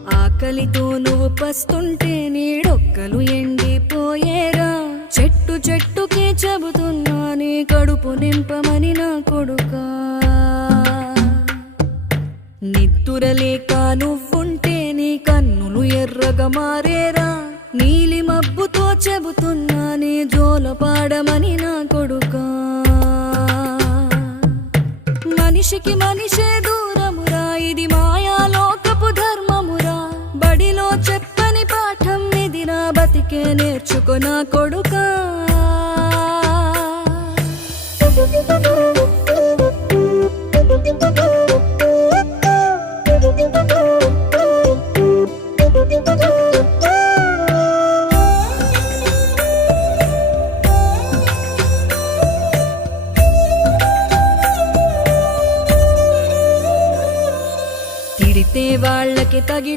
ఆకలితో నువ్వు పస్తుంటే నీడొక్కలు ఎండిపోయేరా. చెట్టు చెట్టుకే చెబుతున్నా నీ కడుపు నింపమని నా కొడుకా. నిద్దురలేక నువ్వుంటే నీ కన్నులు ఎర్రగా మారేరా. నీలి మబ్బుతో చెబుతున్నా నీ జోల పాడమని నా కొడుకా. మనిషికి మనిషే దూరమురా, ఇది మాయాలోకపు ధర్మమురా. బడిలో చెప్పని పాఠం ఇదిరా, బతికే నేర్చుకో నా కొడుకా.